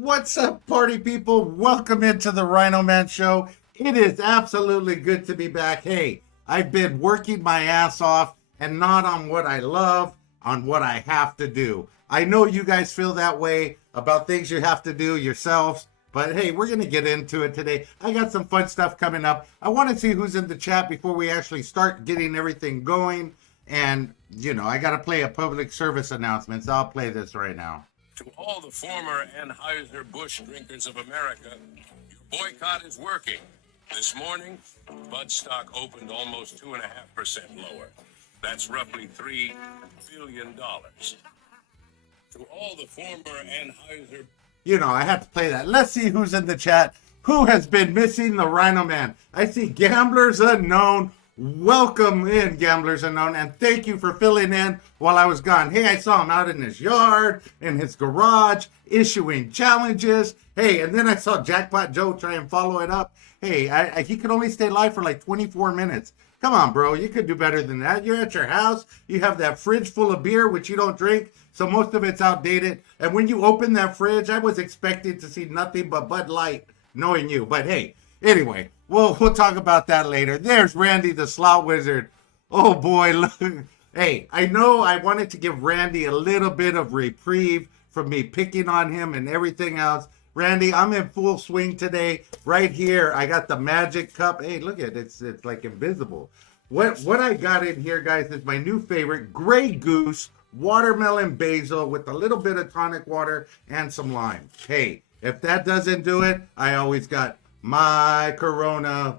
What's up, party people? Welcome into the RhinoMan Show. It is absolutely good to be back. Hey, I've been working my ass off and not on what I love, on what I have to do. I know you guys feel that way about things you have to do yourselves, but hey, we're going to get into it today. I got some fun stuff coming up. I want to see who's in the chat before we actually start getting everything going. And, you know, I got to play a public service announcement, so I'll play this right now. To all the former Anheuser-Busch drinkers of America, your boycott is working. This morning, Bud stock opened almost 2.5% lower. That's roughly $3 billion. To all the former Anheuser... You know, I have to play that. Let's see who's in the chat. Who has been missing the RhinoMan? I see Gamblers Unknown. Welcome in, Gamblers Unknown, and thank you for filling in while I was gone. Hey, I saw him out in his yard, in his garage, issuing challenges. Hey, and then I saw Jackpot Joe try and follow it up. Hey, he could only stay live for like 24 minutes. Come on, bro. You could do better than that. You're at your house. You have that fridge full of beer, which you don't drink, so most of it's outdated. And when you open that fridge, I was expecting to see nothing but Bud Light, knowing you. But hey, anyway, we'll talk about that later. There's Randy the Slot Wizard. Oh, boy. Look. Hey, I know I wanted to give Randy a little bit of reprieve from me picking on him and everything else. Randy, I'm in full swing today. Right here, I got the magic cup. Hey, look at it. It's like invisible. What I got in here, guys, is my new favorite, Grey Goose watermelon basil with a little bit of tonic water and some lime. Hey, if that doesn't do it, I always got my Corona.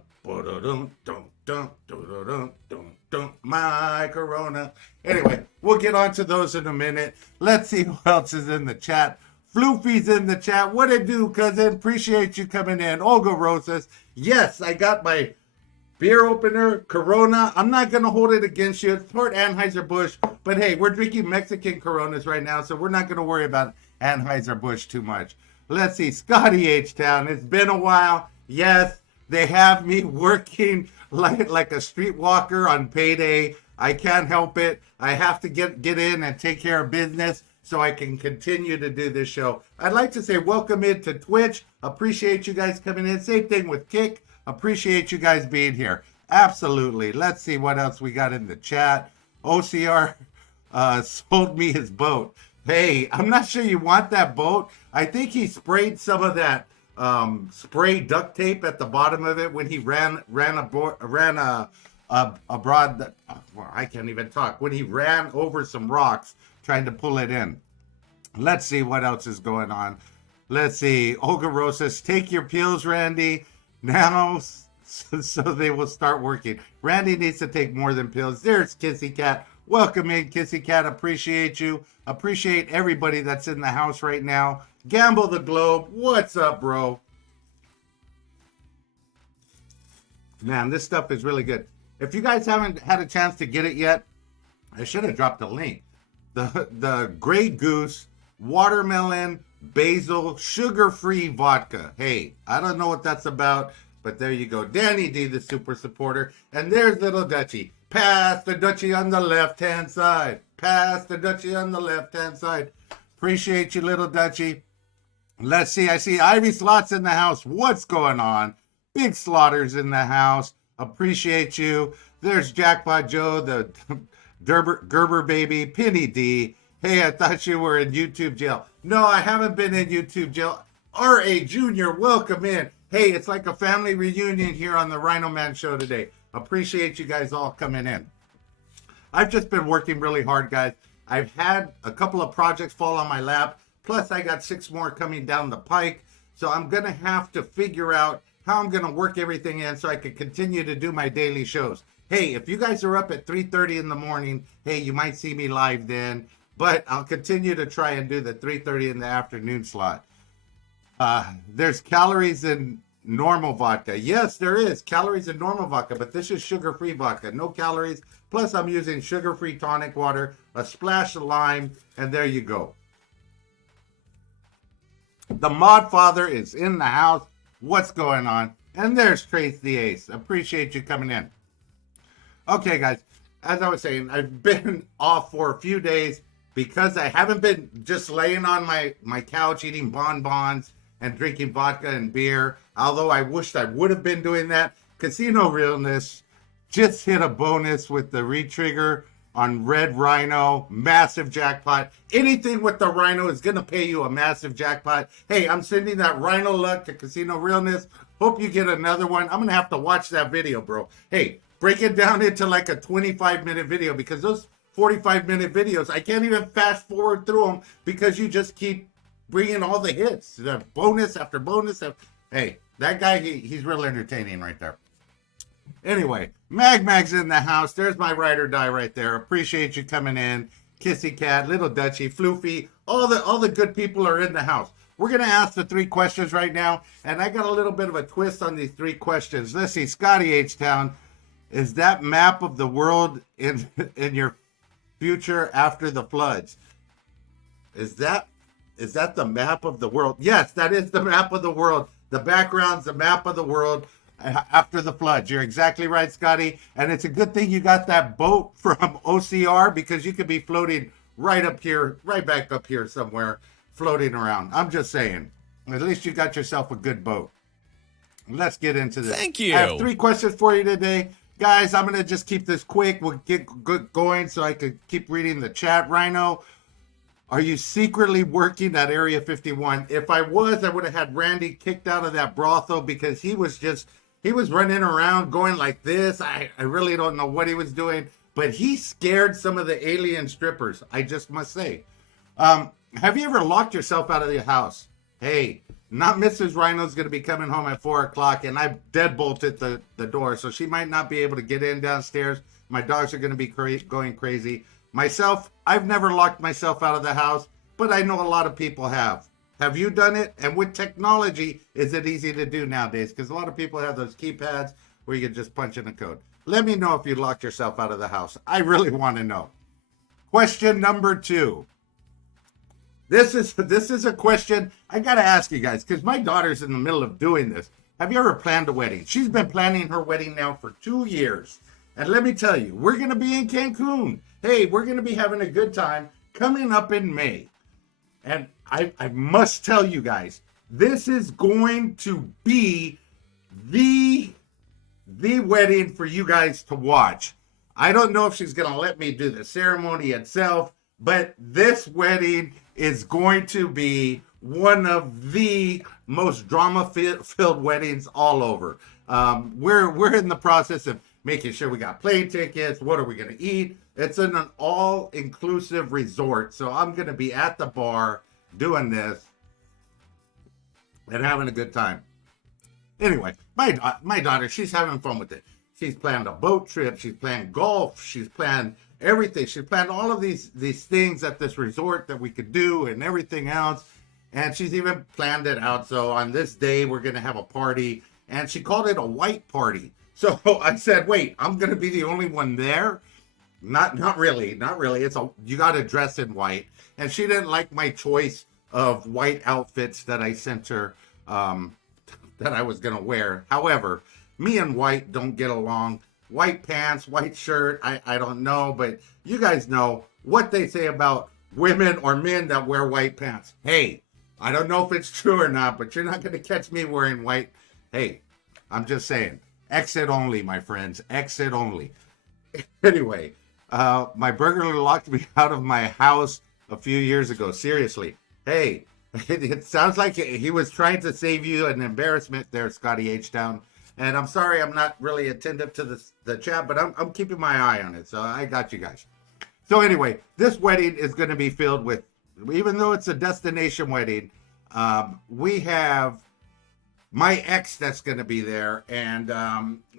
My Corona. Anyway, we'll get on to those in a minute. Let's see who else is in the chat. Floofy's in the chat. What it do, cousin? Appreciate you coming in. Olga Rosas. Yes, I got my beer opener, Corona. I'm not going to hold it against you. It's part Anheuser-Busch. But hey, we're drinking Mexican Coronas right now, so we're not going to worry about Anheuser-Busch too much. Let's see. Scotty H-Town. It's been a while. Yes, they have me working like a streetwalker on payday. I can't help it. I have to get in and take care of business so I can continue to do this show. I'd like to say welcome into Twitch. Appreciate you guys coming in. Same thing with Kick. Appreciate you guys being here. Absolutely. Let's see what else we got in the chat. OCR sold me his boat. Hey, I'm not sure you want that boat. I think he sprayed some of that spray duct tape at the bottom of it when he ran abroad. Well, I can't even talk. When he ran over some rocks trying to pull it in. Let's see what else is going on. Let's see. Olga Rosas, take your pills, Randy. Now, so they will start working. Randy needs to take more than pills. There's Kissy Cat. Welcome in, Kissy Cat. Appreciate you. Appreciate everybody that's in the house right now. Gamble the Globe. What's up, bro? Man, this stuff is really good. If you guys haven't had a chance to get it yet, I should have dropped a link. The Grey Goose watermelon basil sugar-free vodka. Hey, I don't know what that's about, but there you go. Danny D, the super supporter. And there's little Dutchie. Pass the Dutchie on the left-hand side. Pass the Dutchie on the left-hand side. Appreciate you, little Dutchie. Let's see. I see Ivy Slots in the house. What's going on? Big Slaughters in the house. Appreciate you. There's Jackpot Joe, the Gerber baby, Penny D. Hey, I thought you were in YouTube jail. No, I haven't been in YouTube jail. R.A. Jr., welcome in. Hey, it's like a family reunion here on the RhinoMan Show today. Appreciate you guys all coming in. I've just been working really hard, guys. I've had a couple of projects fall on my lap. Plus, I got 6 more coming down the pike. So I'm going to have to figure out how I'm going to work everything in so I can continue to do my daily shows. Hey, if you guys are up at 3:30 in the morning, hey, you might see me live then. But I'll continue to try and do the 3:30 in the afternoon slot. There's calories in normal vodka. Yes, there is calories in normal vodka, but this is sugar-free vodka. No calories. Plus, I'm using sugar-free tonic water, a splash of lime, and there you go. The Mod Father is in the house. What's going on? And there's Trace the Ace. Appreciate you coming in. Okay, guys. As I was saying, I've been off for a few days. because I haven't been just laying on my couch eating bonbons and drinking vodka and beer, although I wished I would have been doing that. Casino Realness just hit a bonus with the retrigger on Red Rhino, massive jackpot. Anything with the Rhino is going to pay you a massive jackpot. Hey, I'm sending that Rhino luck to Casino Realness. Hope you get another one. I'm going to have to watch that video, bro. Hey, break it down into like a 25-minute video, because those 45-minute videos, I can't even fast forward through them because you just keep bringing all the hits. The bonus after bonus. Hey, that guy, he's real entertaining right there. Anyway, Mag's in the house. There's my ride or die right there. Appreciate you coming in. Kissy Cat, Little Dutchy, Floofy, all the good people are in the house. We're going to ask the 3 questions right now, and I got a little bit of a twist on these 3 questions. Let's see, Scotty H-Town, is that map of the world in your future after the floods? Is that the map of the world? Yes, that is the map of the world. The background's the map of the world after the floods. You're exactly right, Scotty. And it's a good thing you got that boat from OCR, because you could be floating right up here, right back up here somewhere, floating around. I'm just saying. At least you got yourself a good boat. Let's get into this. Thank you. I have 3 questions for you today. Guys, I'm going to just keep this quick. We'll get good going so I could keep reading the chat. Rhino, are you secretly working at Area 51? If I was, I would have had Randy kicked out of that brothel, because he was running around going like this. I really don't know what he was doing, but he scared some of the alien strippers, I just must say. Have you ever locked yourself out of the house? Hey, not Mrs. Rhino's going to be coming home at 4 o'clock, and I deadbolted the door, so she might not be able to get in downstairs. My dogs are going to be going crazy. Myself, I've never locked myself out of the house, but I know a lot of people have. Have you done it? And with technology, is it easy to do nowadays? Because a lot of people have those keypads where you can just punch in a code. Let me know if you locked yourself out of the house. I really want to know. Question number 2. This is a question I got to ask you guys, because my daughter's in the middle of doing this. Have you ever planned a wedding? She's been planning her wedding now for 2 years. And let me tell you, we're going to be in Cancun. Hey, we're going to be having a good time coming up in May. And I must tell you guys, this is going to be the wedding for you guys to watch. I don't know if she's going to let me do the ceremony itself, but this wedding is going to be one of the most drama-filled weddings all over. We're in the process of making sure we got plane tickets. What are we going to eat? It's an all-inclusive resort, so I'm going to be at the bar doing this and having a good time. Anyway, my daughter, she's having fun with it. She's planned a boat trip. She's planned golf. She's planned everything. She planned all of these things at this resort that we could do and everything else. And she's even planned it out. So on this day, we're going to have a party. And she called it a white party. So I said, wait, I'm going to be the only one there? Not really. You got to dress in white. And she didn't like my choice of white outfits that I sent her that I was going to wear. However, me and white don't get along. White pants, white shirt, I don't know, but you guys know what they say about women or men that wear white pants. Hey, I don't know if it's true or not, but you're not going to catch me wearing white. Hey, I'm just saying, exit only, my friends, exit only. Anyway, my burglar locked me out of my house a few years ago. Seriously. Hey, it sounds like he was trying to save you an embarrassment there, Scotty H-Town. And I'm sorry I'm not really attentive to the chat, but I'm keeping my eye on it. So I got you guys. So anyway, this wedding is going to be filled with, even though it's a destination wedding, we have my ex that's going to be there. And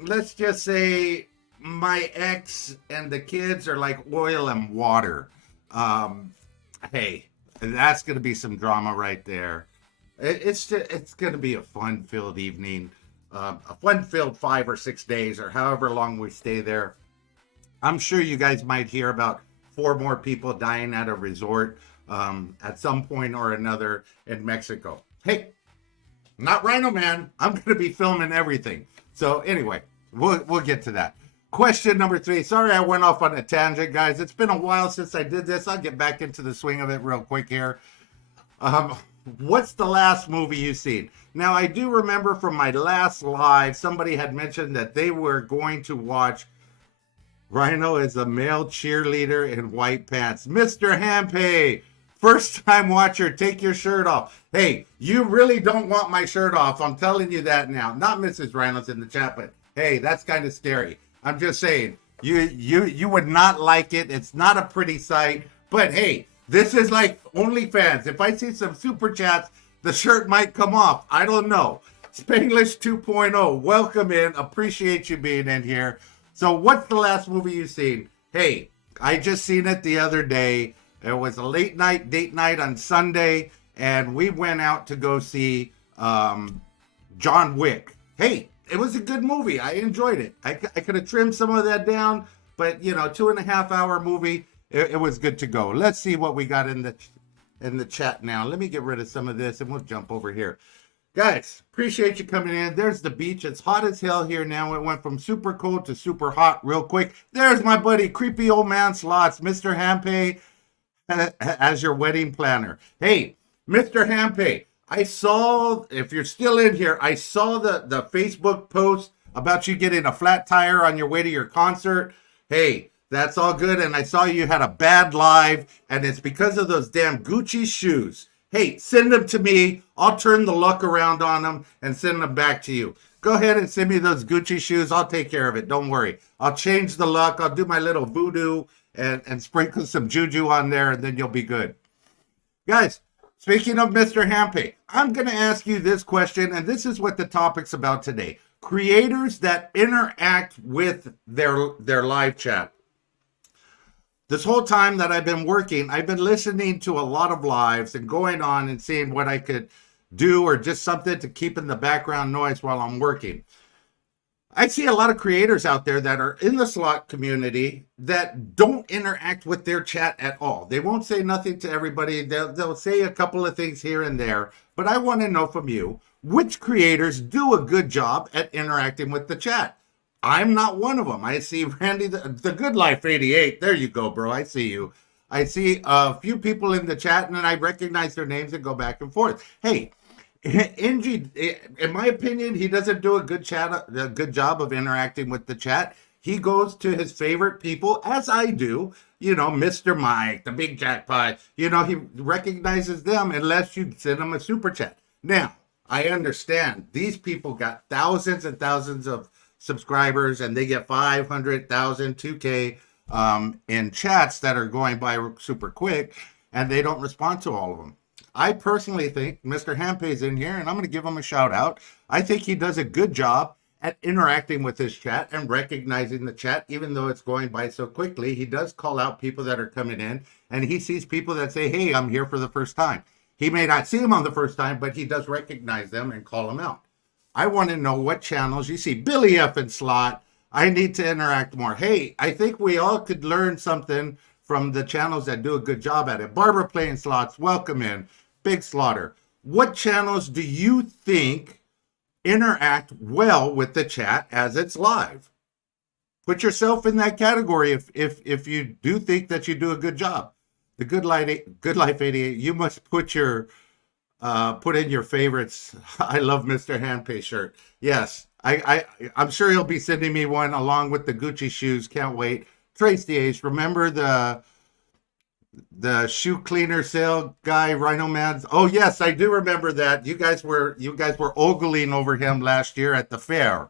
let's just say my ex and the kids are like oil and water. Hey, that's going to be some drama right there. It's going to be a fun-filled evening. A fun-filled 5 or 6 days, or however long we stay there. I'm sure you guys might hear about 4 more people dying at a resort at some point or another in Mexico. Hey, not RhinoMan. I'm going to be filming everything. So anyway, we'll get to that. Question number 3. Sorry I went off on a tangent, guys. It's been a while since I did this. I'll get back into the swing of it real quick here. What's the last movie you've seen? Now, I do remember from my last live, somebody had mentioned that they were going to watch Rhino as a male cheerleader in white pants. Mr. Hampe, first time watcher, take your shirt off. Hey, you really don't want my shirt off. I'm telling you that now. Not Mrs. Reynolds in the chat, but hey, that's kind of scary. I'm just saying, you would not like it. It's not a pretty sight. But hey, this is like OnlyFans. If I see some super chats, the shirt might come off. I don't know. Spanglish 2.0, welcome in. Appreciate you being in here. So what's the last movie you've seen? Hey, I just seen it the other day. It was a late night date night on Sunday, and we went out to go see John Wick. Hey, it was a good movie. I enjoyed it. I could have trimmed some of that down, but 2.5 hour movie. It was good to go. Let's see what we got in the chat now. Let me get rid of some of this, and we'll jump over here. Guys, appreciate you coming in. There's the beach. It's hot as hell here now. It went from super cold to super hot real quick. There's my buddy, Creepy Old Man Slots, Mr. Hampe, as your wedding planner. Hey, Mr. Hampe, I saw, if you're still in here, I saw the Facebook post about you getting a flat tire on your way to your concert. Hey, that's all good. And I saw you had a bad live, and it's because of those damn Gucci shoes. Hey, send them to me. I'll turn the luck around on them and send them back to you. Go ahead and send me those Gucci shoes. I'll take care of it. Don't worry. I'll change the luck. I'll do my little voodoo and sprinkle some juju on there, and then you'll be good. Guys, speaking of Mr. Hampe, I'm going to ask you this question, and this is what the topic's about today. Creators that interact with their live chat. This whole time that I've been working, I've been listening to a lot of lives and going on and seeing what I could do or just something to keep in the background noise while I'm working. I see a lot of creators out there that are in the slot community that don't interact with their chat at all. They won't say nothing to everybody. They'll say a couple of things here and there. But I want to know from you, which creators do a good job at interacting with the chat? I'm not one of them. I see Randy, the Good Life 88. There you go, bro. I see you. I see a few people in the chat, and then I recognize their names and go back and forth. Hey, Ingy, in my opinion, he doesn't do a good job of interacting with the chat. He goes to his favorite people, as I do. Mr. Mike, the Big Jackpot. He recognizes them unless you send him a super chat. Now, I understand these people got thousands and thousands of subscribers, and they get 500,000, 2K in chats that are going by super quick, and they don't respond to all of them. I personally think Mr. Hampe's in here, and I'm going to give him a shout out. I think he does a good job at interacting with his chat and recognizing the chat, even though it's going by so quickly. He does call out people that are coming in, and he sees people that say, hey, I'm here for the first time. He may not see them on the first time, but he does recognize them and call them out. I want to know what channels you see. Billy F and Slot, I need to interact more. Hey, I think we all could learn something from the channels that do a good job at it. Barbara playing slots, welcome in. Big Slaughter. What channels do you think interact well with the chat as it's live? Put yourself in that category if you do think that you do a good job. The Good Life 88, you must put in your favorites. I love Mr. Hampe shirt. Yes, I'm sure he'll be sending me one along with the Gucci shoes. Can't wait. Tracy Ace, remember the shoe cleaner sale guy, RhinoMan? Oh yes, I do remember that. You guys were ogling over him last year at the fair.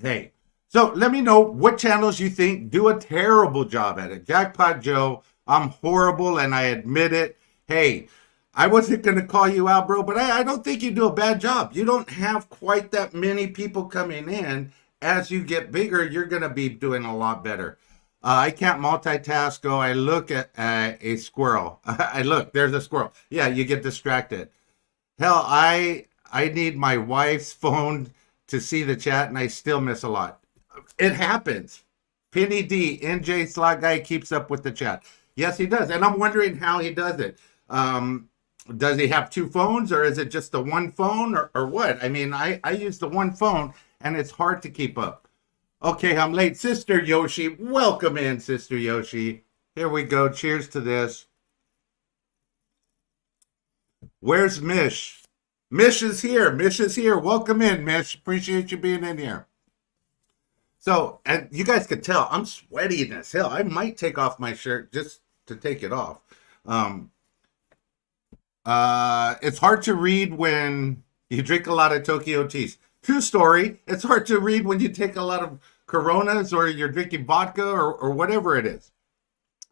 Hey, so let me know what channels you think do a terrible job at it. Jackpot Joe, I'm horrible and I admit it. Hey, I wasn't going to call you out, bro, but I don't think you do a bad job. You don't have quite that many people coming in. As you get bigger, you're going to be doing a lot better. I can't multitask. Oh, I look at a squirrel. There's a squirrel. Yeah, you get distracted. Hell, I need my wife's phone to see the chat, and I still miss a lot. It happens. Penny D, NJ Slot Guy keeps up with the chat. Yes, he does. And I'm wondering how he does it. Does he have two phones, or is it just the one phone, or what? I mean, I use the one phone, and it's hard to keep up. Okay, I'm late. Sister Yoshi, welcome in, Sister Yoshi. Here we go. Cheers to this. Where's Mish? Mish is here. Mish is here. Welcome in, Mish. Appreciate you being in here. So, and you guys could tell I'm sweaty as hell. I might take off my shirt just to take it off. It's hard to read when you drink a lot of Tokyo teas. True story. It's hard to read when you take a lot of Coronas or you're drinking vodka or whatever it is.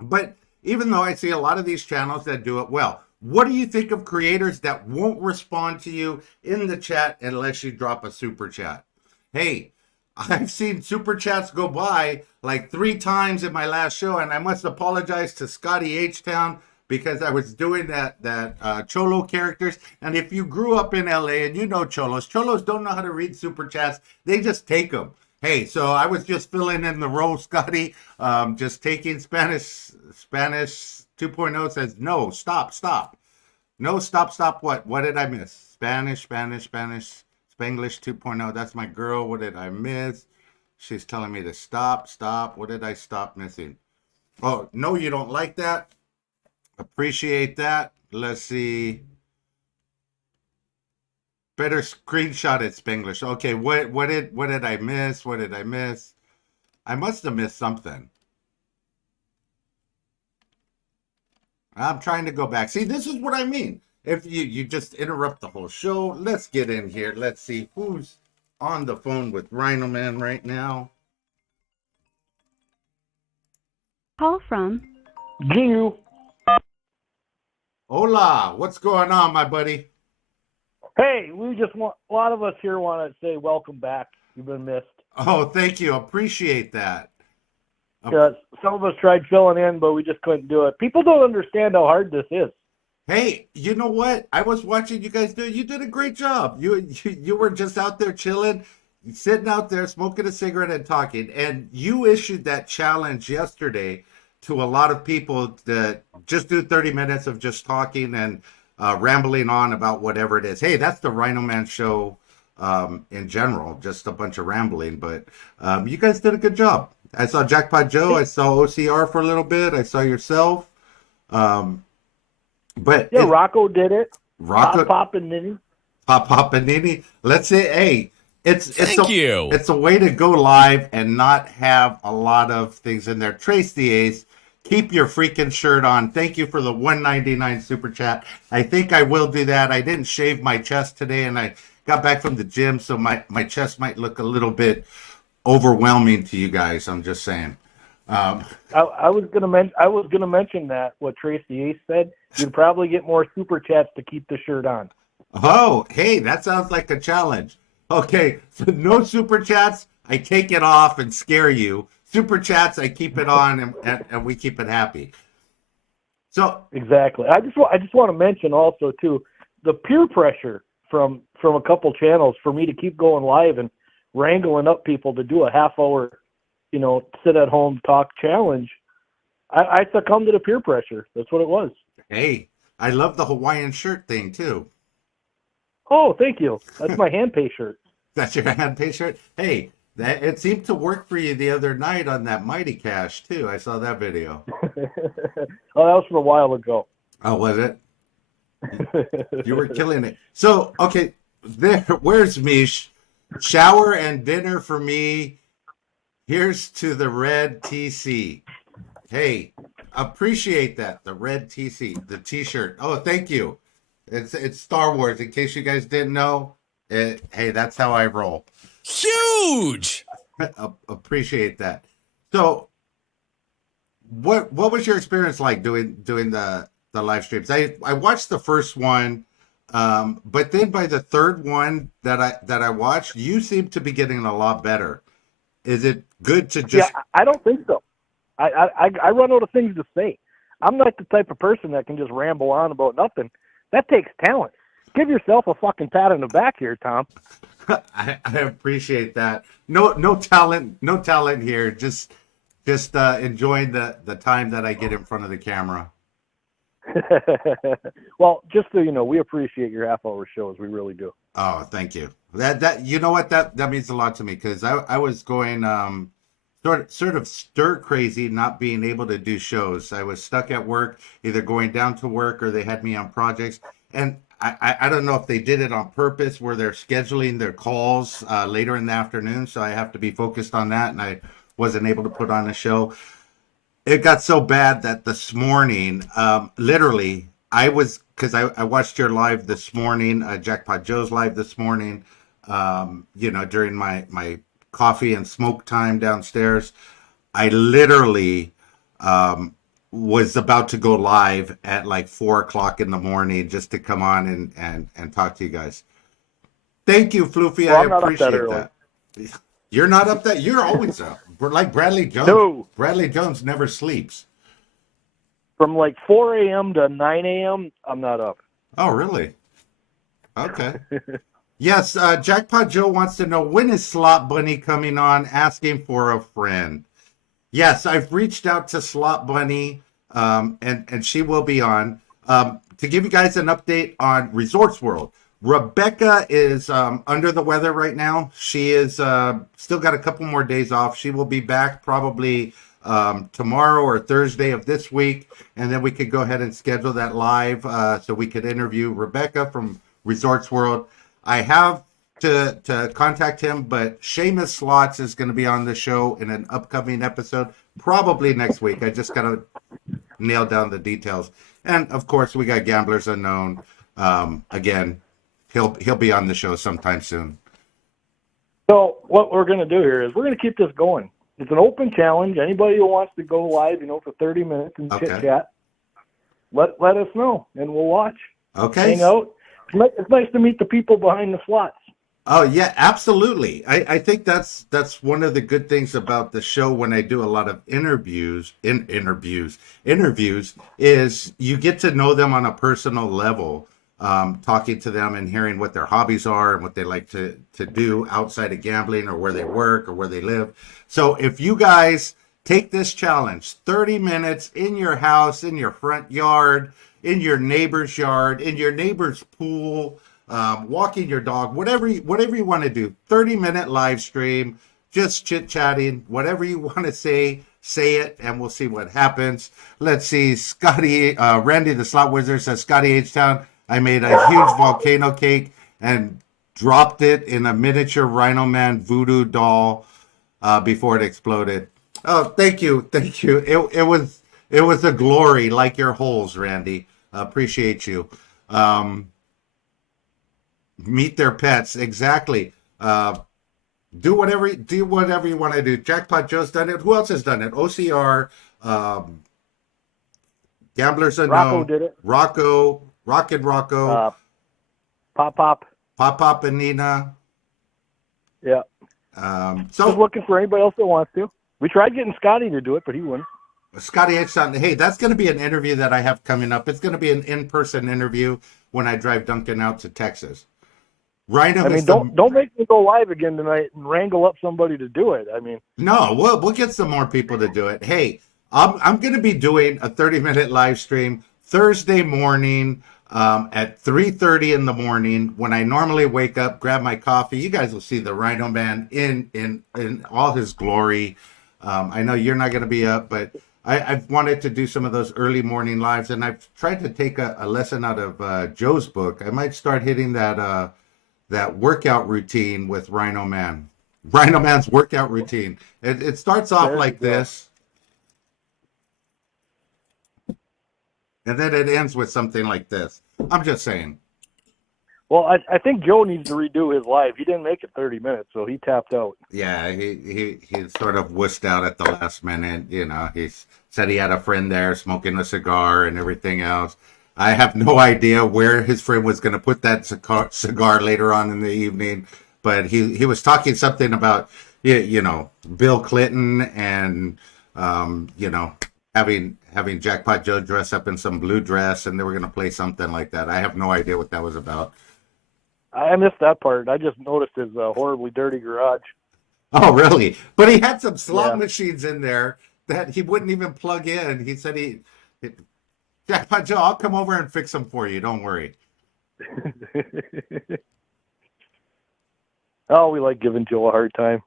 But even though I see a lot of these channels that do it well, what do you think of creators that won't respond to you in the chat unless you drop a super chat? Hey, I've seen super chats go by like 3 times in my last show, and I must apologize to Scotty H-Town because I was doing that Cholo characters. And if you grew up in LA and you know Cholos don't know how to read super chats. They just take them. Hey, so I was just filling in the role, Scotty. Just taking Spanish 2.0 says, no, stop. No, stop. What did I miss? Spanish. Spanglish 2.0. That's my girl. What did I miss? She's telling me to stop. What did I stop missing? Oh, no, you don't like that? Appreciate that. Let's see. Better screenshot it, Spanglish. Okay, what did I miss? What did I miss? I must have missed something. I'm trying to go back. See, this is what I mean. If you just interrupt the whole show, let's get in here. Let's see who's on the phone with RhinoMan right now. Call from Ginu. Hola, what's going on, my buddy? Hey, we just want a lot of us here want to say welcome back. You've been missed. Oh, thank you. Appreciate that. Some of us tried filling in, but we just couldn't do it. People don't understand how hard this is. Hey, you know what? I was watching you guys do it. You did a great job. You were just out there chilling, sitting out there smoking a cigarette and talking. And you issued that challenge yesterday to a lot of people that just do 30 minutes of just talking and rambling on about whatever it is. Hey, that's the RhinoMan show in general, just a bunch of rambling. But you guys did a good job. I saw Jackpot Joe. I saw OCR for a little bit. I saw yourself. But yeah, Rocco did it. Rocco, Pop and Nini. Pop and Nini. Let's say, hey, it's a way to go live and not have a lot of things in there. Trace the Ace. Keep your freaking shirt on. Thank you for the $1.99 super chat. I think I will do that. I didn't shave my chest today, and I got back from the gym, so my chest might look a little bit overwhelming to you guys. I'm just saying. I was gonna mention that what Tracy Ace said. You'd probably get more super chats to keep the shirt on. Oh, hey, that sounds like a challenge. Okay, so no super chats. I take it off and scare you. Super chats, I keep it on and we keep it happy. So exactly. I just want to mention also too the peer pressure from a couple channels for me to keep going live and wrangling up people to do a half hour, sit at home talk challenge. I succumbed to the peer pressure. That's what it was. Hey, I love the Hawaiian shirt thing too. Oh, thank you. That's my hand pay shirt. That's your hand pay shirt? Hey, it seemed to work for you the other night on that Mighty Cash too. I saw that video. Oh, that was from a while ago. Oh, was it? You were killing it. So, okay, where's Mish? Shower and dinner for me. Here's to the red TC. Hey, appreciate that. The red TC, the T-shirt. Oh, thank you. It's Star Wars. In case you guys didn't know, hey, that's how I roll. Huge. Appreciate that. So, what was your experience like doing the live streams? I watched the first one, but then by the third one that I watched, you seem to be getting a lot better. Is it good to just? Yeah, I don't think so. I run out of things to say. I'm not the type of person that can just ramble on about nothing. That takes talent. Give yourself a fucking pat on the back here, Tom. I appreciate that. No talent here. Just enjoying the time that I get in front of the camera. Well, just so you know, we appreciate your half-hour shows. We really do. Oh, thank you. That you know what that means a lot to me because I was going sort of stir crazy not being able to do shows. I was stuck at work, either going down to work or they had me on projects. And I don't know if they did it on purpose where they're scheduling their calls later in the afternoon. So I have to be focused on that. And I wasn't able to put on a show. It got so bad that this morning, literally, because I watched your live this morning, Jackpot Joe's live this morning, during my coffee and smoke time downstairs. I literally was about to go live at like 4 o'clock in the morning just to come on and talk to you guys. Thank you, Floofy. Well, I I'm not up that appreciate early. that. You're not up that. You're always up. Like Bradley Jones. No. Bradley Jones never sleeps. From like 4 a.m. to 9 a.m., I'm not up. Oh, really? Okay. Yes, Jackpot Joe wants to know, when is Slot Bunny coming on, asking for a friend. Yes, I've reached out to Slot Bunny, and she will be on. To give you guys an update on Resorts World, Rebecca is under the weather right now. She is still got a couple more days off. She will be back probably tomorrow or Thursday of this week, and then we could go ahead and schedule that live so we could interview Rebecca from Resorts World. I have to contact him, but Seamus Slots is going to be on the show in an upcoming episode, probably next week. I just got to nail down the details. And of course, we got Gamblers Unknown. Again, he'll be on the show sometime soon. So what we're going to do here is we're going to keep this going. It's an open challenge. Anybody who wants to go live, for 30 minutes and Okay. chit chat, let us know, and we'll watch. Okay. Hang out. It's nice to meet the people behind the slots. Oh yeah, absolutely. I think that's one of the good things about the show when I do a lot of interviews is you get to know them on a personal level, talking to them and hearing what their hobbies are and what they like to do outside of gambling or where they work or where they live. So if you guys take this challenge, 30 minutes in your house, in your front yard, in your neighbor's yard, in your neighbor's pool, walking your dog, whatever you want to do, 30-minute live stream, just chit-chatting, whatever you want to say it, and we'll see what happens. Let's see, Scotty, Randy the Slot Wizard says, Scotty H-Town, I made a huge volcano cake and dropped it in a miniature RhinoMan voodoo doll before it exploded. Oh, thank you. It was a glory, like your holes, Randy. Appreciate you. Meet their pets, exactly. Do whatever you want to do. Jackpot Joe's done it. Who else has done it? OCR, Gamblers Unknown. Rocco did it. Rocco, Pop. and Nina. Yeah. Just looking for anybody else that wants to. We tried getting Scotty to do it, but he wouldn't. Scotty H. Hey, that's going to be an interview that I have coming up. It's going to be an in-person interview when I drive Duncan out to Texas. Don't make me go live again tonight and wrangle up somebody to do it. No, we'll get some more people to do it. Hey, I'm going to be doing a 30-minute live stream Thursday morning at 3:30 in the morning when I normally wake up, grab my coffee. You guys will see the RhinoMan in all his glory. I know you're not going to be up, but I've wanted to do some of those early morning lives, and I've tried to take a lesson out of Joe's book. I might start hitting that workout routine with RhinoMan. RhinoMan's workout routine. It starts off like this, and then it ends with something like this. I'm just saying. Well, I think Joe needs to redo his live. He didn't make it 30 minutes, so he tapped out. Yeah, he sort of wussed out at the last minute. He said he had a friend there smoking a cigar and everything else. I have no idea where his friend was going to put that cigar later on in the evening, but he was talking something about, Bill Clinton and, having Jackpot Joe dress up in some blue dress, and they were going to play something like that. I have no idea what that was about. I missed that part. I just noticed his horribly dirty garage. Oh, really? But he had some slot machines in there that he wouldn't even plug in. He said Jackpot Joe, I'll come over and fix them for you. Don't worry. Oh, we like giving Joe a hard time.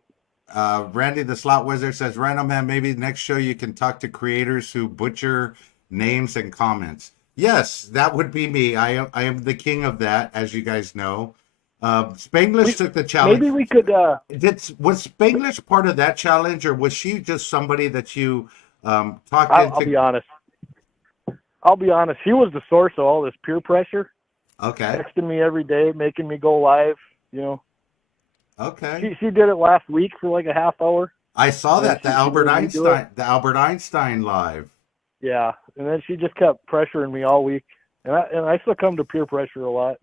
Randy the Slot Wizard says, Rhino Man, maybe next show you can talk to creators who butcher names and comments. Yes, that would be me. I am the king of that, as you guys know. Spanglish took the challenge. Maybe we could. Was Spanglish part of that challenge, or was she just somebody that you talked I'll into? be honest. I'll be honest. She was the source of all this peer pressure. Okay. Texting me every day, making me go live. You know. Okay. She did it last week for like a half hour. I saw that she Albert Einstein live. Yeah, and then she just kept pressuring me all week, and I succumb to peer pressure a lot.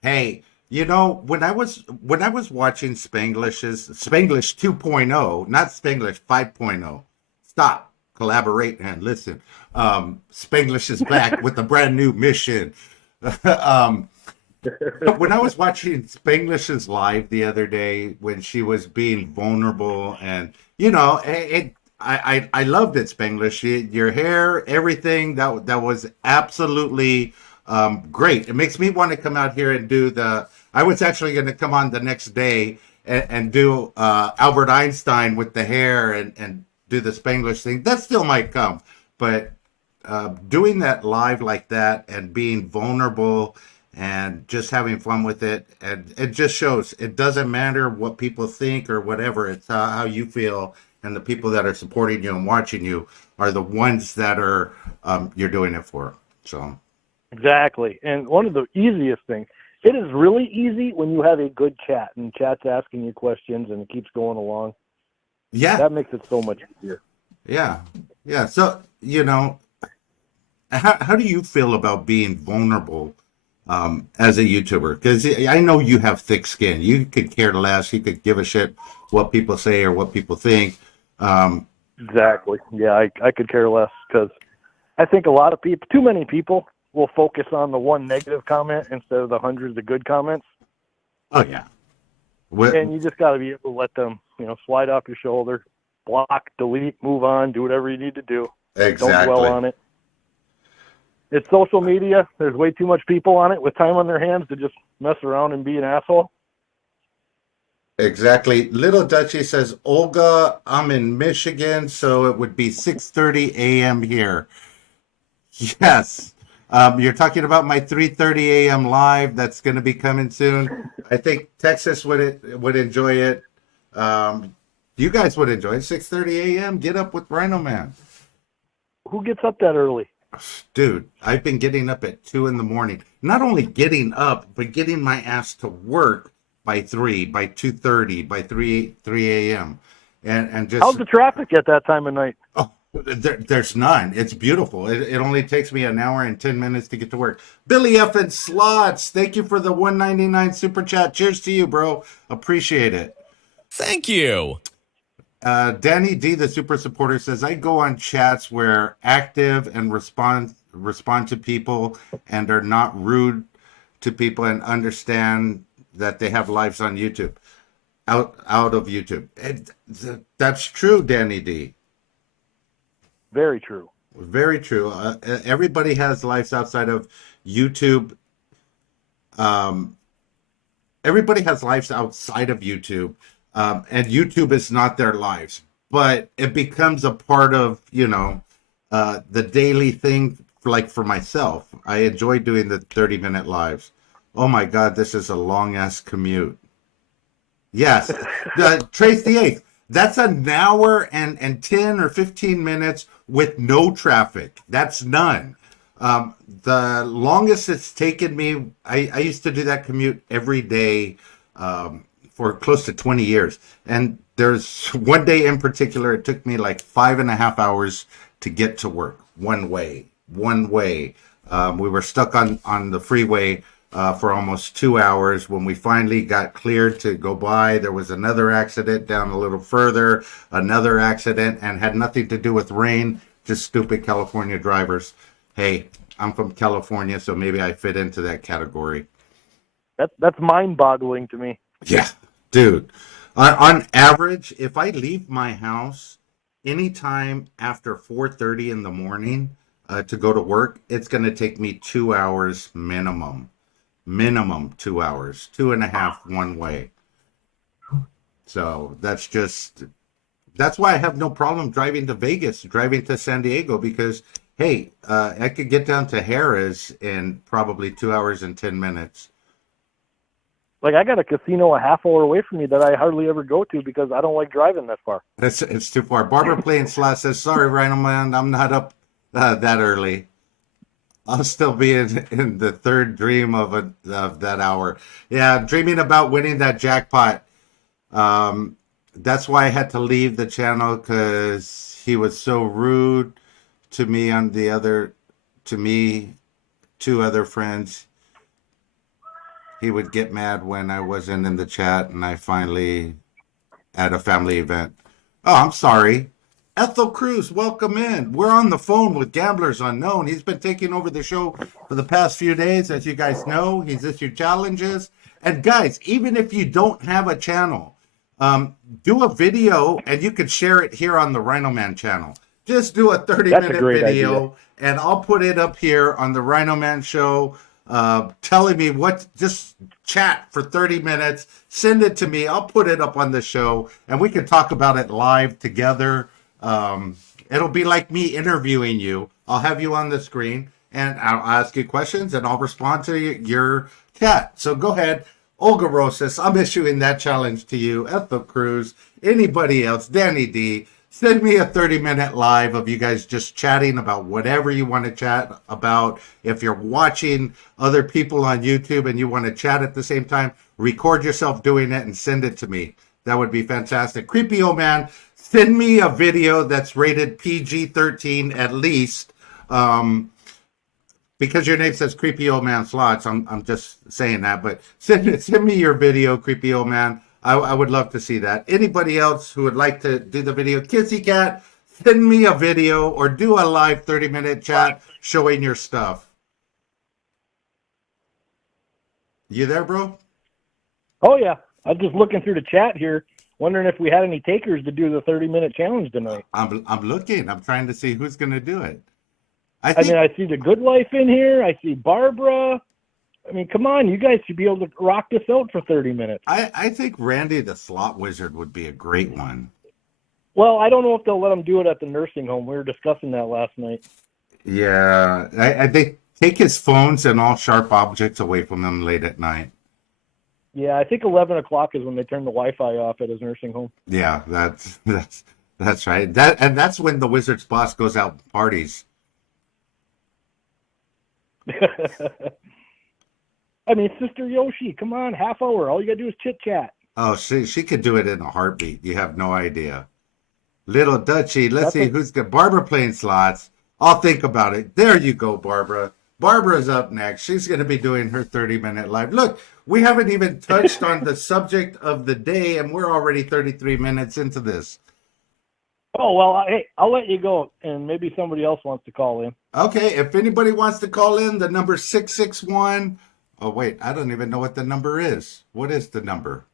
Hey, you know, when I was watching Spanglish 2.0, not Spanglish 5.0. Stop, collaborate, and listen. Spanglish is back with a brand new mission. When I was watching Spanglish's live the other day, when she was being vulnerable, and you know, I loved it, Spanglish. Your hair, everything that was absolutely great. It makes me want to come out here and do the. I was actually going to come on the next day and do Albert Einstein with the hair and do the Spanglish thing. That still might come, but doing that live like that and being vulnerable and just having fun with it, and it just shows it doesn't matter what people think or whatever. It's how you feel, and the people that are supporting you and watching you are the ones that are you're doing it for. So exactly. And one of the easiest things, it is really easy when you have a good chat and chat's asking you questions and it keeps going along. Yeah, that makes it so much easier. Yeah. So, you know, how do you feel about being vulnerable as a YouTuber? Because I know you have thick skin. You could care less. You could give a shit what people say or what people think. Exactly. Yeah, I could care less, because I think a lot of people, too many people, will focus on the one negative comment instead of the hundreds of good comments. Oh, yeah. And you just got to be able to let them, you know, slide off your shoulder, block, delete, move on, do whatever you need to do. Exactly. Don't dwell on it. It's social media. There's way too much people on it with time on their hands to just mess around and be an asshole. Exactly. Little Dutchie says, Olga, I'm in Michigan, so it would be 6:30 a.m. here. Yes. You're talking about my 3:30 a.m. live that's going to be coming soon. I think Texas would enjoy it. You guys would enjoy it. 6:30 a.m. Get up with Rhino Man. Who gets up that early? Dude, I've been getting up at 2 in the morning. Not only getting up, but getting my ass to work by 3, by 2:30, by 3 a.m. And just. How's the traffic at that time of night? Oh, there's none. It's beautiful. It only takes me an hour and 10 minutes to get to work. Billy F and Slots, thank you for the $1.99 super chat. Cheers to you, bro. Appreciate it. Thank you. Danny D, the super supporter, says, I go on chats where active and respond to people and are not rude to people and understand that they have lives on YouTube, out of YouTube. That's true, Danny D. Very true. Very true. Everybody has lives outside of YouTube. Everybody has lives outside of YouTube. And YouTube is not their lives, but it becomes a part of, the daily thing. Like for myself, I enjoy doing the 30-minute lives. Oh my God, this is a long ass commute. Yes. Trace the 8th. That's an hour and 10 or 15 minutes with no traffic. That's none. The longest it's taken me, I used to do that commute every day, for close to 20 years. And there's one day in particular, it took me like 5.5 hours to get to work one way. We were stuck on the freeway for almost 2 hours. When we finally got cleared to go by, there was another accident down a little further, another accident, and had nothing to do with rain, just stupid California drivers. Hey, I'm from California, so maybe I fit into that category. That's mind-boggling to me. Yeah. Dude, on average, if I leave my house anytime after 4:30 in the morning to go to work, it's going to take me 2 hours minimum. Minimum 2 hours, 2.5 one way. So that's why I have no problem driving to Vegas, driving to San Diego, because hey, I could get down to Harrah's in probably 2 hours and 10 minutes. Like, I got a casino a half hour away from me that I hardly ever go to because I don't like driving that far. It's too far. Barbara playing Slot says, sorry, RhinoMan, I'm not up that early. I'll still be in the third dream of that hour. Yeah, dreaming about winning that jackpot. That's why I had to leave the channel, because he was so rude to me two other friends. He would get mad when I wasn't in the chat, and I finally at a family event. Oh, I'm sorry. Ethel Cruz, welcome in. We're on the phone with Gamblers Unknown. He's been taking over the show for the past few days, as you guys know. He's issued challenges. And guys, even if you don't have a channel, do a video and you can share it here on the RhinoMan channel. Just do a 30-minute video, idea. And I'll put it up here on the RhinoMan show, telling me just chat for 30 minutes. Send it to me. I'll put it up on the show, and we can talk about it live together. It'll be like me interviewing you. I'll have you on the screen, and I'll ask you questions, and I'll respond to your chat. So go ahead. Olga Rosas, I'm issuing that challenge to you. Ethel Cruz, anybody else, Danny D, send me a 30-minute live of you guys just chatting about whatever you want to chat about. If you're watching other people on YouTube and you want to chat at the same time, record yourself doing it and send it to me. That would be fantastic. Creepy old man, send me a video that's rated PG-13 at least. Because your name says Creepy Old Man Slots, I'm just saying that. But send me your video, Creepy Old Man. I would love to see that. Anybody else who would like to do the video, Kissy Cat, send me a video or do a live 30-minute chat showing your stuff. You there, bro? Oh, yeah. I was just looking through the chat here, wondering if we had any takers to do the 30-minute challenge tonight. I'm looking. I'm trying to see who's going to do it. I see the Good Life in here. I see Barbara. I mean, come on. You guys should be able to rock this out for 30 minutes. I think Randy the Slot Wizard would be a great one. Well, I don't know if they'll let him do it at the nursing home. We were discussing that last night. Yeah. I think take his phones and all sharp objects away from him late at night. Yeah, I think 11 o'clock is when they turn the Wi-Fi off at his nursing home. Yeah, that's right. That's when the Wizard's boss goes out and parties. I mean, Sister Yoshi, come on, half hour. All you gotta do is chit chat. Oh, she could do it in a heartbeat. You have no idea. Little Dutchie, let's see who's got Barbara playing slots. I'll think about it. There you go, Barbara. Barbara's up next. She's going to be doing her 30-minute live. Look, we haven't even touched on the subject of the day, and we're already 33 minutes into this. Oh, well, hey, I'll let you go, and maybe somebody else wants to call in. Okay, if anybody wants to call in, the number 661. Oh, wait, I don't even know what the number is. What is the number?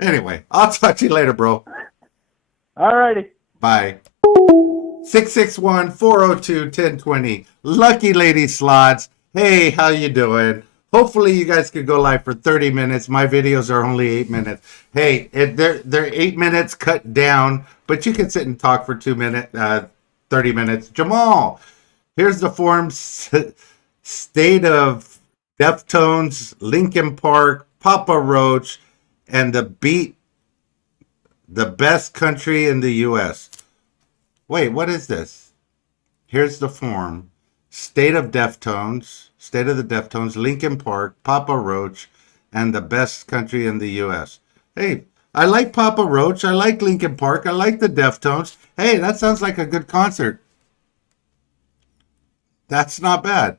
Anyway, I'll talk to you later, bro. All righty. Bye. 661-402-1020. Lucky Lady Slots. Hey, how you doing? Hopefully you guys could go live for 30 minutes. My videos are only 8 minutes. Hey, they're 8 minutes cut down, but you can sit and talk for 30 minutes. Jamal, here's the form. State of Deftones, Linkin Park, Papa Roach, and the best country in the U.S. Wait, what is this? Here's the form. State of the Deftones, Linkin Park, Papa Roach, and the best country in the U.S. Hey, I like Papa Roach. I like Linkin Park. I like the Deftones. Hey, that sounds like a good concert. That's not bad.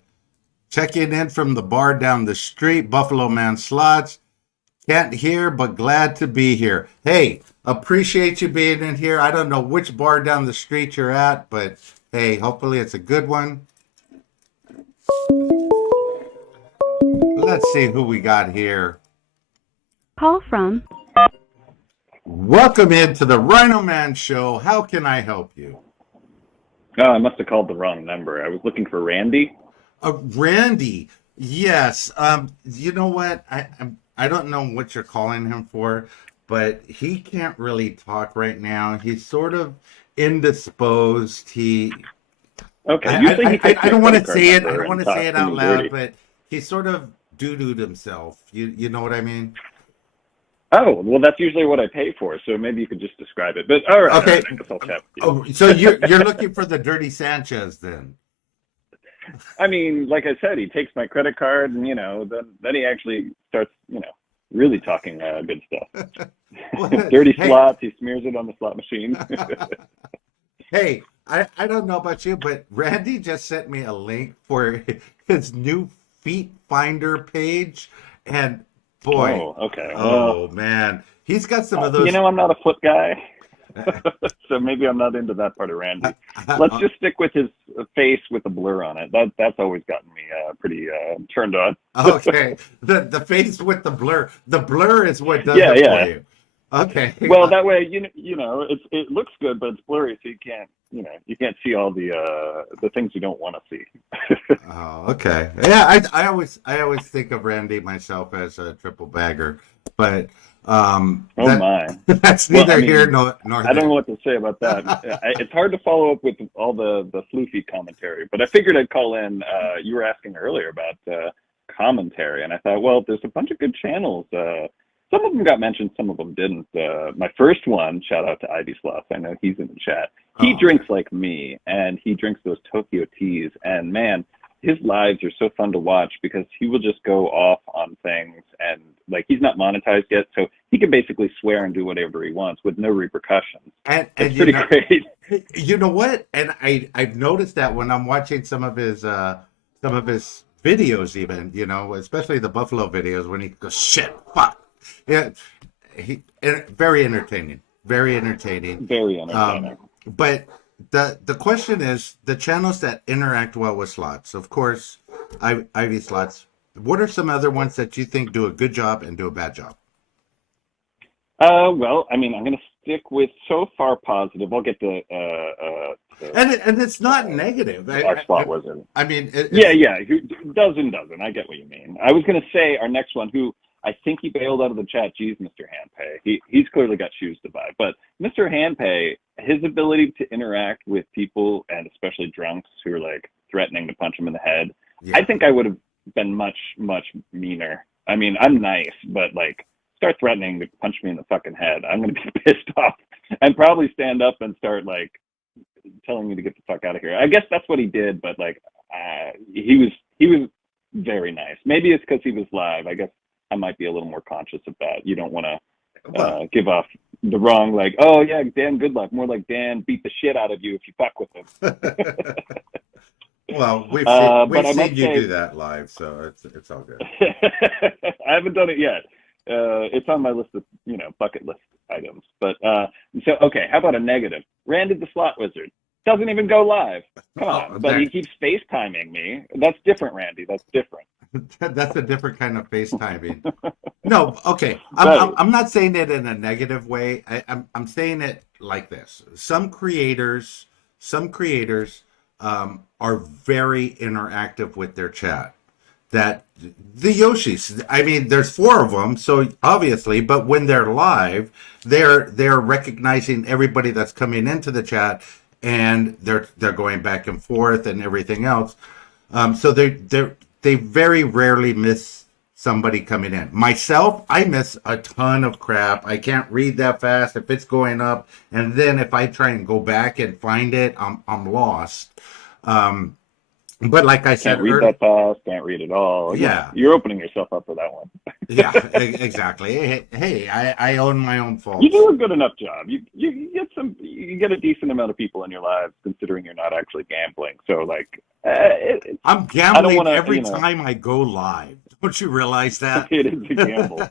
Checking in from the bar down the street, Buffalo Man Slots. Can't hear, but glad to be here. Hey, appreciate you being in here. I don't know which bar down the street you're at, but hey, hopefully it's a good one. Let's see who we got here. Call from. Welcome into the RhinoMan Show. How can I help you? Oh, I must have called the wrong number. I was looking for Randy. Randy, yes. You know what? I don't know what you're calling him for, but he can't really talk right now. He's sort of indisposed. Okay, usually he takes I don't want to credit card say it. I number don't and want to talks say it to out me loud, dirty. but he sort of doo-dooed himself. You know what I mean? Oh, well, that's usually what I pay for, so maybe you could just describe it. But all right, Okay. I guess I'll chat with you. Oh, so you're looking for the dirty Sanchez then? I mean, like I said, he takes my credit card, and then he actually starts, really talking good stuff. Dirty Hey. slots. He smears it on the slot machine. Hey, I don't know about you, but Randy just sent me a link for his new Feet Finder page, and boy, Oh, okay. oh man, he's got some of those. I'm not a foot guy, so maybe I'm not into that part of Randy. Let's just stick with his face with a blur on it. That's always gotten me pretty turned on. Okay, the face with the blur. The blur is what does Yeah, it yeah. for you. Okay. Well, that way, it looks good, but it's blurry, so you can't see all the things you don't want to see. Oh, okay. Yeah, I always think of Randy myself as a triple bagger, but Oh my. that's Well, neither here nor I don't there. know what to say about that. It's hard to follow up with all the floofy commentary, but I figured I'd call in. You were asking earlier about commentary, and I thought, well, there's a bunch of good channels. Some of them got mentioned, some of them didn't. My first one, shout out to Ivy Slots. I know he's in the chat. He drinks like me, and he drinks those Tokyo teas. And man, his lives are so fun to watch because he will just go off on things, and like he's not monetized yet, so he can basically swear and do whatever he wants with no repercussions. And It's pretty great. you know what? And I've noticed that when I'm watching some of his videos, even especially the Buffalo videos, when he goes shit, fuck, yeah, very entertaining, very entertaining. Very entertaining. But the question is the channels that interact well with slots. Of course, Ivy Slots. What are some other ones that you think do a good job and do a bad job? Well, I mean, I'm going to stick with so far positive. I'll get the And it's not negative. our slot wizard. I mean, Yeah. Who doesn't. I get what you mean. I was going to say our next one, who I think he bailed out of the chat. Geez, Mr. Handpay. He's clearly got shoes to buy. But Mr. Handpay, his ability to interact with people, and especially drunks who are like threatening to punch him in the head, Yeah. I think I would have been much, much meaner. I mean, I'm nice, but like, start threatening to punch me in the fucking head, I'm going to be pissed off and probably stand up and start like telling me to get the fuck out of here. I guess that's what he did, but like, he was very nice. Maybe it's because he was live. I guess I might be a little more conscious of that. You don't want to give off the wrong, like, oh yeah, Dan good luck. More like Dan beat the shit out of you if you fuck with him. Well, we've but I seen must you say- do that live, so it's all good. I haven't done it yet. It's on my list of bucket list items. But so okay, how about a negative? Randy the Slot Wizard doesn't even go live. Come on, but he keeps FaceTiming me. That's different, Randy. That's different. That's a different kind of FaceTiming. No, okay. Right. I'm not saying it in a negative way. I'm saying it like this. Some creators are very interactive with their chat. That the Yoshis, I mean, there's 4 of them, so obviously, but when they're live, they're recognizing everybody that's coming into the chat, and they're going back and forth and everything else. So they very rarely miss somebody coming in. Myself, I miss a ton of crap. I can't read that fast if it's going up, and then if I try and go back and find it, I'm lost. But like I said, Can't read that fast. Can't read it all. Yeah. You're opening yourself up for that one. Yeah, exactly. Hey, I own my own faults. You do a good enough job. You get a decent amount of people in your lives, considering you're not actually gambling. So like, I'm gambling wanna, every time I go live. Don't you realize that? it is a gamble.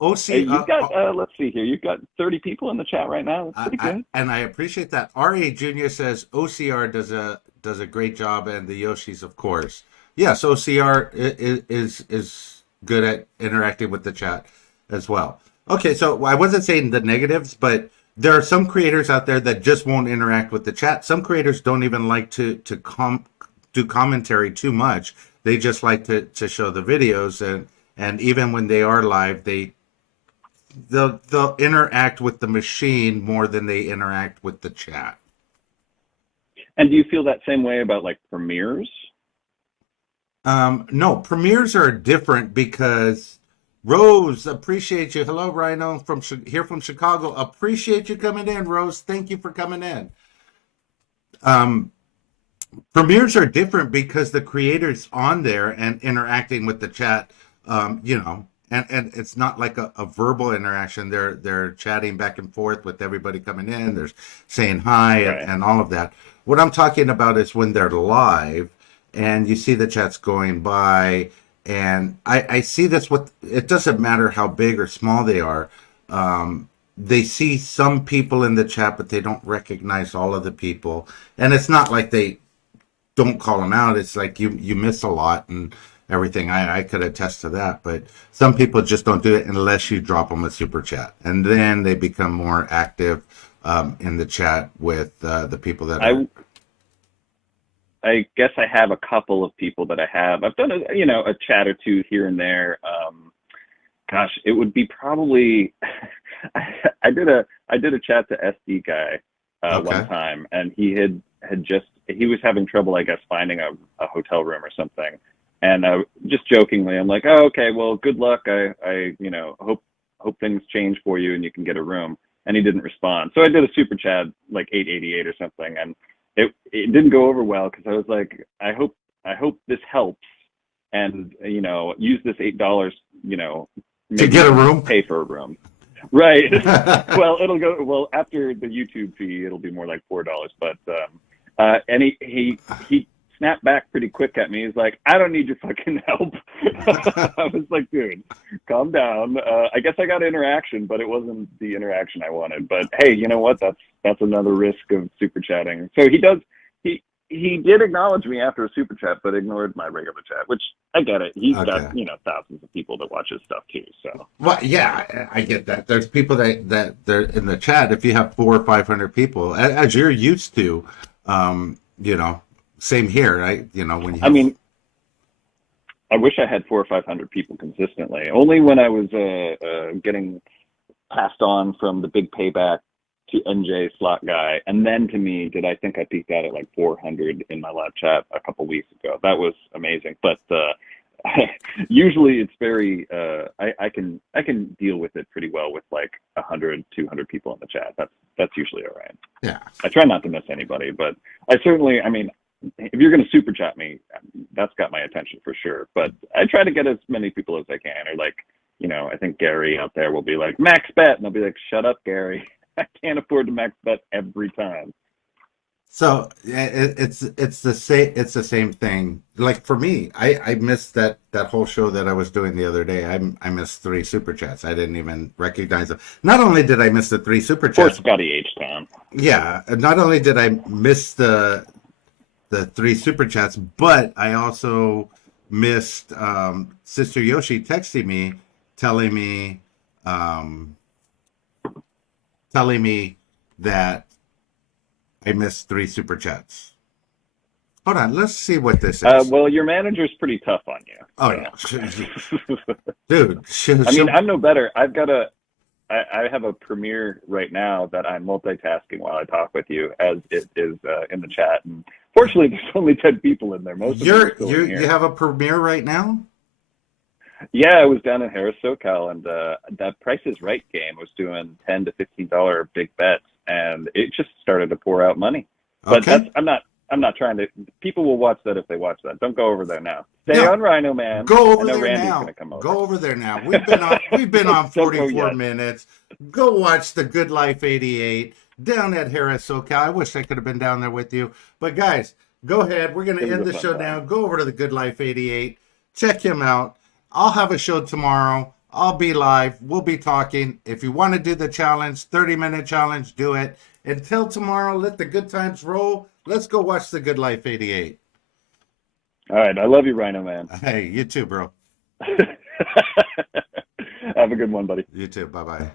OC, Hey, you've got let's see here. You've got 30 people in the chat right now. That's pretty good. and I appreciate that. RA Junior says OCR does a great job, and the Yoshis, of course. Yes, OCR is good at interacting with the chat as well. Okay, so I wasn't saying the negatives, but there are some creators out there that just won't interact with the chat. Some creators don't even like to do commentary too much. They just like to show the videos, and even when they are live, they they'll interact with the machine more than they interact with the chat. And do you feel that same way about like premieres? No, premieres are different because Rose, appreciate you. Hello, Rhino here from Chicago. Appreciate you coming in, Rose. Thank you for coming in. Premieres are different because the creator's on there and interacting with the chat, and it's not like a verbal interaction. They're chatting back and forth with everybody coming in. They're saying hi and all of that. What I'm talking about is when they're live and you see the chats going by, and I see this with, it doesn't matter how big or small they are. They see some people in the chat, but they don't recognize all of the people. And it's not like they don't call them out. It's like you miss a lot and everything. I could attest to that, but some people just don't do it unless you drop them a super chat, and then they become more active in the chat with the people that I guess I have a couple of people that I have. I've done a chat or two here and there. Gosh, it would be probably I did a chat to SD guy one time, and he was having trouble, I guess, finding a hotel room or something. And just jokingly, I'm like, oh, okay, well, good luck. I hope things change for you and you can get a room. And he didn't respond. So I did a super chat, like 888 or something, and it didn't go over well because I was like, I hope this helps, and use this $8, to get a room, pay for a room. Right. Well, it'll go, well, after the YouTube fee, it'll be more like $4. But, and he snapped back pretty quick at me. He's like, I don't need your fucking help. I was like, dude, calm down. I guess I got interaction, but it wasn't the interaction I wanted. But hey, you know what? That's another risk of super chatting. So he did acknowledge me after a super chat, but ignored my regular chat, which I get it. He's got, thousands of people that watch his stuff too. So, well, yeah, I get that. There's people that they're in the chat. If you have 400 or 500 people, as you're used to, same here, right? When you have... I mean, I wish I had 400 or 500 people consistently. Only when I was getting passed on from the big payback to NJ Slot Guy, and then to me did I think I peaked out at like 400 in my live chat a couple weeks ago. That was amazing. But usually it's very I can deal with it pretty well with like 100, 200 people in the chat. That's usually all right. Yeah. I try not to miss anybody, but I certainly, I mean, if you're going to super chat me, that's got my attention for sure. But I try to get as many people as I can. Or like, I think Gary out there will be like, max bet, and I'll be like, shut up, Gary. I can't afford to max bet every time. So it's the same thing. Like for me, I missed that whole show that I was doing the other day. I missed 3 super chats. I didn't even recognize them. Not only did I miss the 3 super chats, Poor Scotty H-Town. Yeah, not only did I miss the 3 super chats, but I also missed Sister Yoshi texting me, telling me that I missed 3 super chats. Hold on, let's see what this is. Well, your manager's pretty tough on you. Oh, yeah. Dude. I mean, I'm no better. I have a premiere right now that I'm multitasking while I talk with you, as it is in the chat. And fortunately, there's only 10 people in there. Most of them are still in here. You have a premiere right now? Yeah, I was down in Harris, SoCal, and that Price is Right game was doing $10 to $15 big bets, and it just started to pour out money. But I'm not trying to. People will watch that if they watch that. Don't go over there now. Stay on RhinoMan. Go over there Randy's now. Gonna come over. Go over there now. We've been on 44 minutes. Go watch the Good Life 88 down at Harris, SoCal. I wish I could have been down there with you. But guys, go ahead. We're gonna end the show now. Go over to the Good Life 88. Check him out. I'll have a show tomorrow. I'll be live. We'll be talking. If you want to do the challenge, 30-minute challenge, do it. Until tomorrow, let the good times roll. Let's go watch the Good Life 88. All right. I love you, RhinoMan. Hey, you too, bro. Have a good one, buddy. You too. Bye-bye.